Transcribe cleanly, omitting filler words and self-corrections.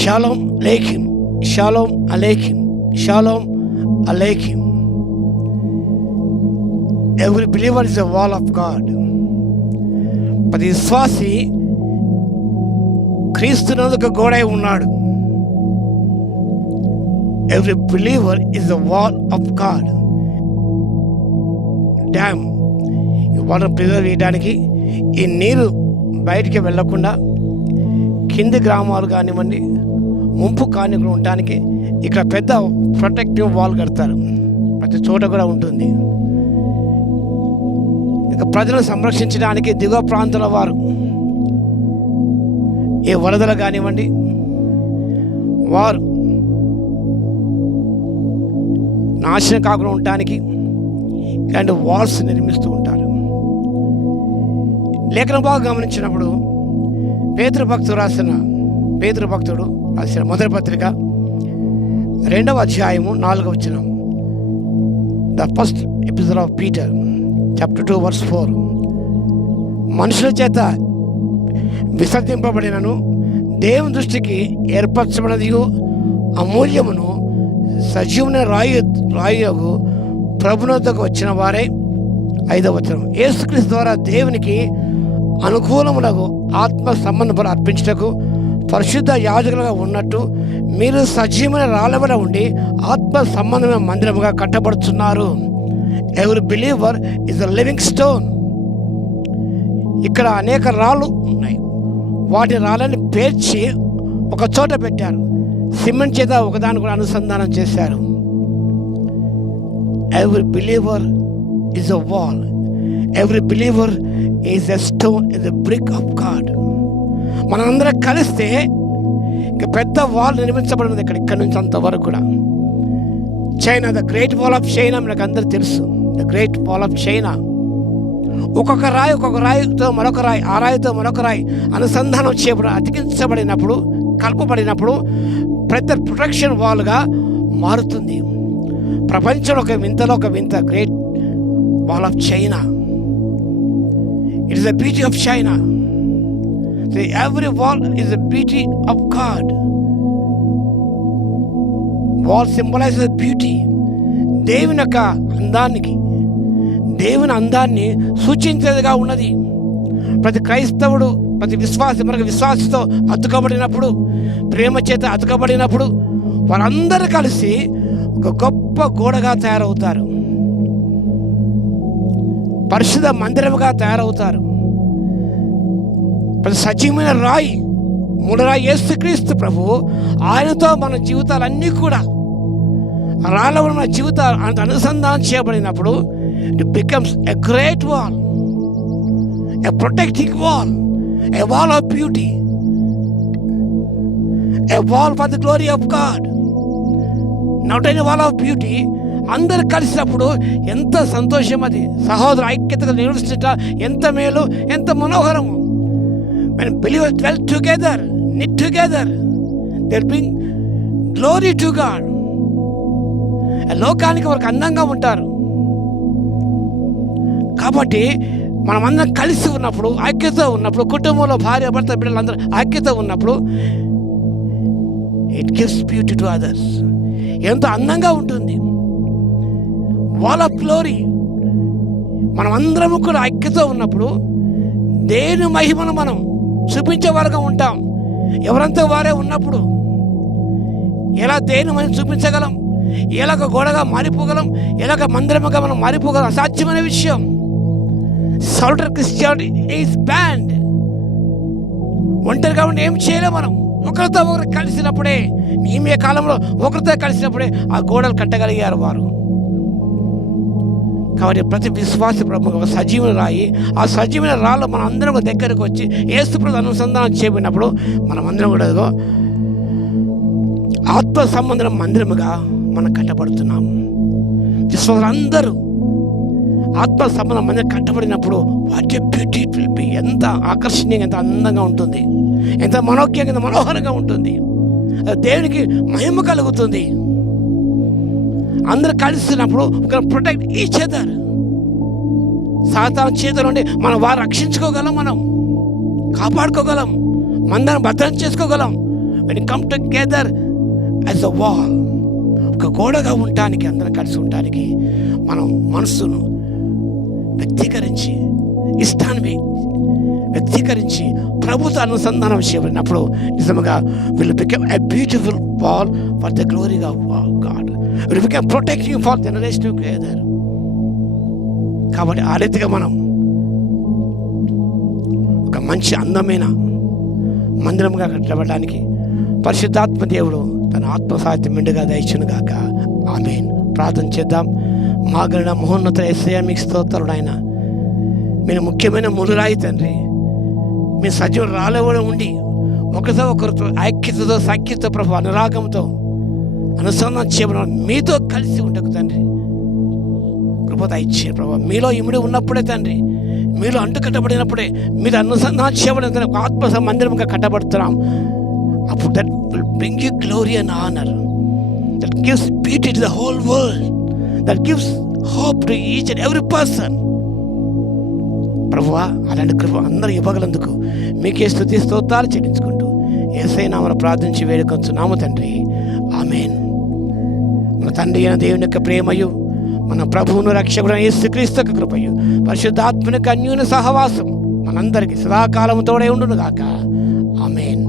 Shalom అలైకుం, shalom అలైకుం, shalom అలైకుం. Every believer is a wall of God. ప్రతి విశ్వాసి క్రీస్తునందు ఒక గోడై ఉన్నాడు. Every believer is a wall of God. Dam ఈ వాటర్ ప్రిజర్వ్ చేయడానికి, ఈ నీరు బయటికి వెళ్ళకుండా కింది గ్రామాలు కానివ్వండి, ముంపు కానివ్వండి ఉండటానికి ఇక్కడ పెద్ద ప్రొటెక్టివ్ వాల్ కడతారు. ప్రతి చోట కూడా ఉంటుంది. ఇక ప్రజలను సంరక్షించడానికి దిగువ ప్రాంతాల వారు ఏ వరదలు కానివ్వండి, వారు నాశనం కాకుండా ఉండటానికి ఇలాంటి వాల్స్ నిర్మిస్తూ ఉంటారు. లేఖనం బాగా గమనించినప్పుడు పేతురు భక్తుడు రాసిన మొదటి పత్రిక 2వ అధ్యాయము 4వ వచనం. The first episode of Peter chapter 2 verse 4. మనుషుల చేత విసర్జింపబడినను దేవుని దృష్టికి ఏర్పరచబడినది అమూల్యమును సజీవుని రాయగు ప్రభునొద్దకు వచ్చిన వారే. 5వ వచనం. యేసుక్రీస్తు ద్వారా దేవునికి అనుకూలములకు ఆత్మ సంబంధం అర్పించుటకు పరిశుద్ధ యాజకులుగా ఉన్నట్టు మీరు సజీవమైన రాళ్ళవల ఉండి ఆత్మ సంబంధమైన మందిరముగా కట్టబడుతున్నారు. ఎవరి believer is a living stone. ఇక్కడ అనేక రాళ్ళు ఉన్నాయి. వాటి రాళ్ళని పేర్చి ఒక చోట పెట్టారు. సిమెంట్ చేత ఒకదాని కూడా అనుసంధానం చేశారు. ఎవరి బిలీవర్ ఇస్ అ వాల్. ఎవరి believer is a stone, is a brick of God. మనందరం కలిస్తే ఇక పెద్ద వాల్ నిర్మించబడినది ఇక్కడ నుంచి అంతవరకు కూడా. China, the great wall of China మనకు అందరూ తెలుసు. The great wall of China. ఒక్కొక్క రాయితో మరొక రాయి, ఆ రాయితో మరొక రాయి అనుసంధానం అతికించబడినప్పుడు, కలపబడినప్పుడు పెద్ద ప్రొటెక్షన్ వాల్గా మారుతుంది. ప్రపంచంలో ఒక వింత great wall of China. It is the beauty of China. Every wall is a beauty of God. Wall symbolizes beauty. దేవుని యొక్క అందాన్ని సూచించేదిగా ఉన్నది. ప్రతి క్రైస్తవుడు, ప్రతి విశ్వాసితో అతుకబడినప్పుడు, ప్రేమ చేత అతుకబడినప్పుడు వారందరూ కలిసి ఒక గొప్ప గోడగా తయారవుతారు. పరిశుద్ధ మందిరముగా తయారవుతారు. ప్రతి సజీవమైన రాయి, మూడరాయి యేసుక్రీస్తు ప్రభువు. ఆయనతో మన జీవితాలన్నీ కూడా రాళ్ళ మన జీవితాలు అంత అనుసంధానం చేయబడినప్పుడు it becomes a great wall, a protecting wall, a wall of beauty, a wall for the glory of God. Not any wall of beauty. అందరు కలిసినప్పుడు ఎంత సంతోషం అది. సహోదర ఐక్యతగా నిలుస్తుట ఎంత మేలు, ఎంత మనోహరము. When believers dwell together, knit together, they bring glory to God. లోకానికి వారికి అందంగా ఉంటారు. కాబట్టి మనమందరం కలిసి ఉన్నప్పుడు, ఐక్యత ఉన్నప్పుడు, కుటుంబంలో భార్య భర్త బిడ్డలందరూ ఐక్యత ఉన్నప్పుడు it gives beauty to others. ఎంతో అందంగా ఉంటుంది. Wall of glory. మనమందరము కూడా ఐక్యత ఉన్నప్పుడు దేని మహిమను మనం చూపించే వారుగా ఉంటాం. ఎవరంతా వారే ఉన్నప్పుడు ఎలా దేని మనం చూపించగలం, ఎలాగ గోడగా మారిపోగలం, ఎలాగ మందిరముగా మనం మారిపోగలం? అసాధ్యమైన విషయం. సౌల్టర్ క్రిస్టియానిటీ ఈజ్ బ్యాండ్. ఒంటరిగా ఉండి ఏం చేయలేం మనం. ఒకరితో ఒకరు కలిసినప్పుడే, ఈమె కాలంలో ఒకరితో కలిసినప్పుడే ఆ గోడలు కట్టగలిగారు వారు. కాబట్టి ప్రతి విశ్వాస ఒక సజీవుని రాయి, ఆ సజీవుని రాళ్ళు మనం అందరం దగ్గరకు వచ్చి యేసుప్రభు అనుసంధానం చేయబడినప్పుడు మనం అందరం కూడా ఆత్మ సంబంధం మందిరముగా మనం కట్టబడుతున్నాము. విశ్వాసులందరూ ఆత్మ సంబంధం మందిరం కట్టబడినప్పుడు what a beauty it will be. ఎంత ఆకర్షణీయంగా, ఎంత అందంగా ఉంటుంది, ఎంత మనోజ్ఞంగా, ఎంత మనోహరంగా ఉంటుంది. దేవునికి మహిమ కలుగుతుంది. అందరూ కలిసినప్పుడు ఒక ప్రొటెక్ట్ ఈచ్ అదర్. సాతాను చేతుల నుండి మనం వారు రక్షించుకోగలం, మనం కాపాడుకోగలం, మందరం భద్రం చేసుకోగలం. when you come together as a wall, ఒక గోడగా ఉండటానికి, అందరం కలిసి ఉండటానికి మనం మనసును వ్యక్తీకరించి, ఇష్టాన్ని వ్యక్తీకరించి ప్రభుత్వ అనుసంధానం చేయబడినప్పుడు నిజంగా will become a beautiful wall for the glory of God, will become protecting for generation together. కాబట్టి ఆ రీతిగా మనం ఒక మంచి అందమైన మందిరంగా కట్టబడడానికి పరిశుద్ధాత్మ దేవుడు తన ఆత్మ సాహిత్యం మెండుగా దయచును గాక. ఆమేన్. ప్రార్థన చేద్దాం. మా గణ మహోన్నత యేసయ్య మీకు స్తోత్రుడు. ఆయన మీరు ముఖ్యమైన ములురాయి తండ్రి. మీ సజీవులు రాలేవడం ఉండి ఒకరితో ఒకరితో ఐక్యతతో సఖ్యతతో ప్రభు అనురాగంతో అనుసంధానం చేయడం మీతో కలిసి ఉండకు తండ్రి కృపత ఇచ్చే ప్రభు. మీలో ఇమిడి ఉన్నప్పుడే తండ్రి, మీలో అంటు కట్టబడినప్పుడే, మీరు అనుసంధానం చేయబడిన ఆత్మ మందిరంగా కట్టబడుతున్నాం. అప్పుడు that will bring you glory and honour, that gives beauty to the whole world, that gives hope to each and every person. ప్రభువా, అలాంటి కృప అందరూ ఇవ్వగలందుకు మీకే స్తుతి స్తోత్రాలు చెల్లించుకుంటూ యేసయ్య నామమున ప్రార్థించి వేడుకొంచున్నాము తండ్రి. ఆమేన్. మన తండ్రి అయిన దేవుని యొక్క ప్రేమయు, మన ప్రభువును రక్షకుడైన యేసుక్రీస్తు యొక్క కృపయు, పరిశుద్ధాత్మ యొక్క అన్యోన్య సహవాసం మనందరికీ సదాకాలము తోడై ఉండును గాక. ఆమేన్.